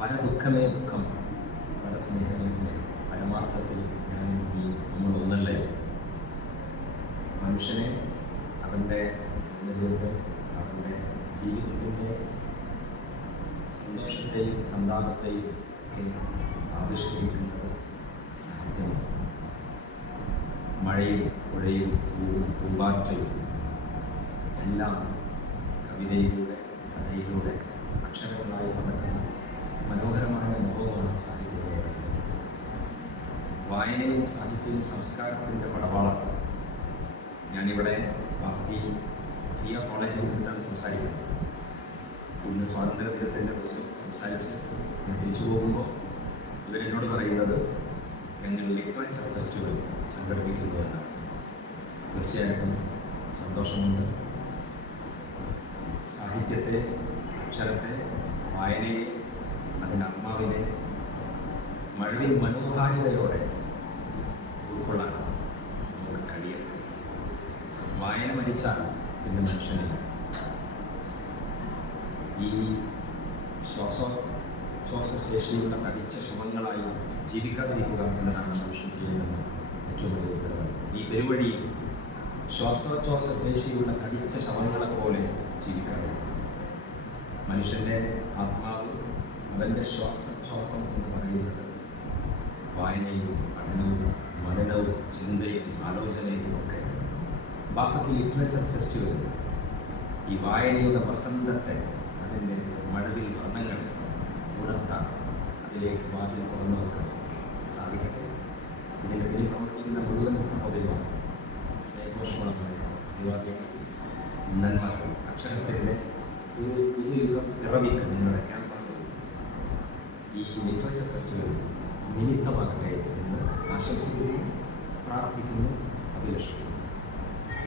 പരദുഃഖമേ ദുഃഖം, പരസ്നേഹമേ സ്നേഹം. പരമാർത്ഥത്തിൽ ഞാനും നീ നമ്മൾ ഒന്നല്ലേ? മനുഷ്യനെ അവൻ്റെ സൗന്ദര്യത്തെ, അവൻ്റെ ജീവിതത്തിൻ്റെ സന്തോഷത്തെയും സന്താപത്തെയും ഒക്കെ ആവിഷ്കരിക്കുന്നത് സാഹിത്യമാണ്. മഴയും പുഴയും പൂമ്പാറ്റയും എല്ലാം കവിതയിലൂടെ, കഥയിലൂടെ അക്ഷരങ്ങളായി നടക്കുന്ന മനോഹരമായ അനുഭവമാണ് സാഹിത്യത്തിലൂടെ. വായനയും സാഹിത്യവും സംസ്കാരത്തിൻ്റെ പടവാളാണ്. ഞാനിവിടെ ഫിയ കോളേജിൽ നിന്നിട്ടാണ് സംസാരിക്കുന്നത്. ഇന്ന് സ്വാതന്ത്ര്യദിനത്തിൻ്റെ ദിവസം സംസാരിച്ച് ഞാൻ തിരിച്ചു പോകുമ്പോൾ ഇവരെന്നോട് പറയുന്നത് ഞങ്ങൾ ലിറ്ററേച്ചർ ഫെസ്റ്റിവൽ സംഘടിപ്പിക്കുന്നു എന്നാണ്. തീർച്ചയായിട്ടും സന്തോഷമുണ്ട്. സാഹിത്യത്തെ, അക്ഷരത്തെ, വായനയെ, അതിൻ്റെ ആത്മാവിനെ മഴവിൽ മനോഹാരിതയോടെ ഉൾക്കൊള്ളാൻ നമുക്ക് കഴിയും. വായന മരിച്ചാൽ പിന്നെ മനുഷ്യനില്ല. ഈ ശ്വാസശേഷിയുള്ള തടിച്ച ശവങ്ങളായി ജീവിക്കാതിരിക്കുക എന്നതാണ് മനുഷ്യൻ ചെയ്യേണ്ടത് ഏറ്റവും വലിയ ഉത്തരവ്. ഈ പെരുവഴിയിൽ ശ്വാസശേഷിയുള്ള തടിച്ച ശവങ്ങളെ പോലെ ജീവിക്കാതിരിക്കുക. മനുഷ്യൻ്റെ ആത്മാവ്, അവൻ്റെ ശ്വാസം എന്ന് പറയുന്നത് വായനയും പഠനവും മനനവും ചിന്തയും ആലോചനയും ഒക്കെ. ബാഫക്കി ലിറ്ററേച്ചർ ഫെസ്റ്റിവൽ ഈ വായനയുടെ വസന്തത്തെ, അതിൻ്റെ മഴവിൽ വർണ്ണങ്ങളെ ഉണർത്താൻ, അതിലേക്ക് വാതിൽ തുറന്നു വെക്കാൻ സാധിക്കട്ടെ. ഇതിൻ്റെ പിന്നിൽ പ്രവർത്തിക്കുന്ന മുഴുവൻ സഹോദരിമാർ, സ്നേഹോഷ്മളമായ അഭിവാദ്യങ്ങൾ, നന്മകൾ. അക്ഷരത്തിൻ്റെ ഒരു പുതുയുഗം പിറവിക്ക് നിങ്ങളുടെ ക്യാമ്പസ് ഈ ലിറ്ററേച്ചർ ഫെസ്റ്റിവൽ നിമിത്തമാകട്ടെ എന്ന് ആശംസിക്കുന്നു, പ്രാർത്ഥിക്കുന്നു, അഭിലഷിക്കുന്നു.